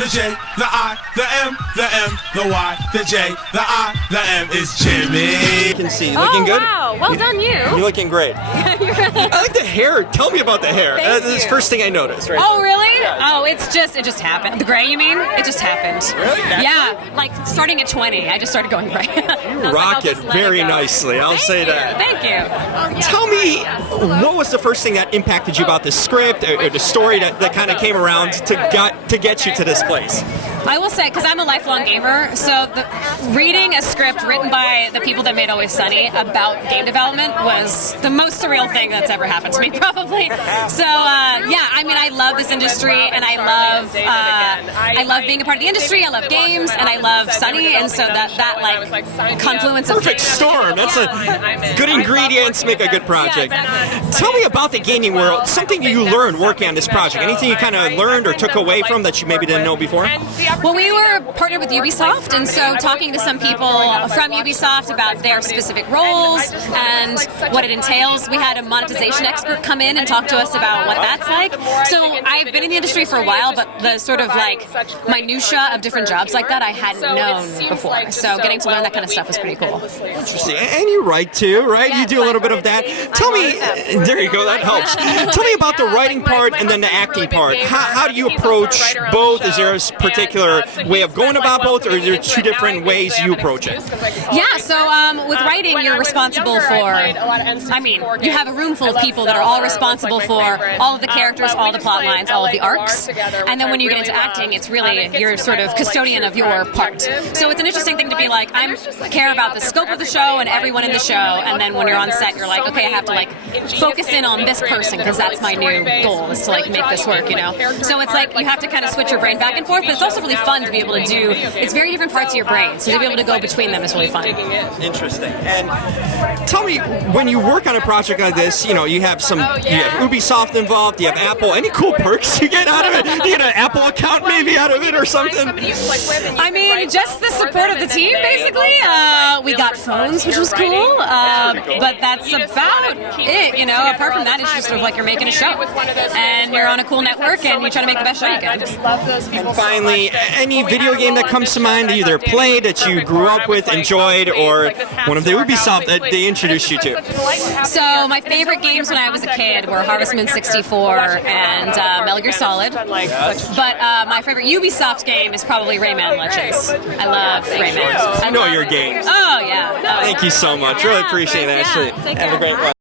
the J, the I, the M, the M, the Y, the J, the I, the M is Jimmy. You can see, looking good? Wow, well done you. You're looking great. I like the hair. Tell me about the hair. That's the first thing I noticed, right? Oh, really? Oh, it just happened. The gray, you mean? It just happened. Really? Yeah, like starting at 20, I just started going gray. You rock it very nicely, I'll say that. Thank you. Tell me, what was the first thing that impacted you about the script or the story that kind of came around to get you to this place? I will say, because I'm a lifelong gamer, so reading a script written by the people that made Always Sunny about game development was the most surreal thing that's ever happened to me, probably. So, yeah, I mean, I love this industry, and I love being a part of the industry. I love games, and I love Sunny, and so that like confluence of perfect storm. That's a good ingredients make a good project. Tell me about the gaming world. Something you learned working on this project. Anything you kind of learned or took away from that you maybe didn't know before? Well, we were partnered with Ubisoft, and so talking to some people from Ubisoft about their specific roles and what it entails. We had a monetization expert come in and talk to us about what that's like. So I've been in the industry for a while, but the sort of like minutia of different jobs like that I hadn't known before. So getting to learn that kind of stuff was pretty cool. Interesting. And you write too, right? You do a little bit of that. Tell me, there you go, that helps. Tell me about the writing part and then the acting part. How do you approach both? Is there a particular way of going about both, or are there two different ways you approach it? Yeah, so with writing, you're responsible for, I mean, you have a room full of people that are all responsible for all of the characters, all the plot lines, all of the arcs, and then when you get into acting, it's really, you're sort of custodian of your part. So it's an interesting thing to be like, I care about the scope of the show and everyone in the show, and then when you're on set, you're like, okay, I have to like focus in on this person, because that's my new goal, is to like make this work, you know? So it's like, you have to kind of switch your brain back and forth, but it's also really fun to be able to do, it's very different parts of your brain, so to be able to go between them is really fun. Interesting. And tell me, when you work on a project like this, you know, you have Ubisoft involved, you have Apple, any cool perks you get out of it? You get an Apple account maybe out of it or something? I mean, just the support of the team, basically. We got phones, which was cool, but that's about it, you know. Apart from that, it's just sort of like you're making a show, and you're on a cool network, and you try to make the best show you can. And finally, any video game that comes to mind that you either played, that you grew up with, enjoyed, or one of the Ubisoft that they introduced you to? So my favorite games when I was a kid were Harvest Moon 64 and Metal Gear Solid. But my favorite Ubisoft game is probably Rayman Legends. I love Rayman. I know your games. Oh, yeah. Thank you so much. Really appreciate it, Ashley. Take care. Have a great one.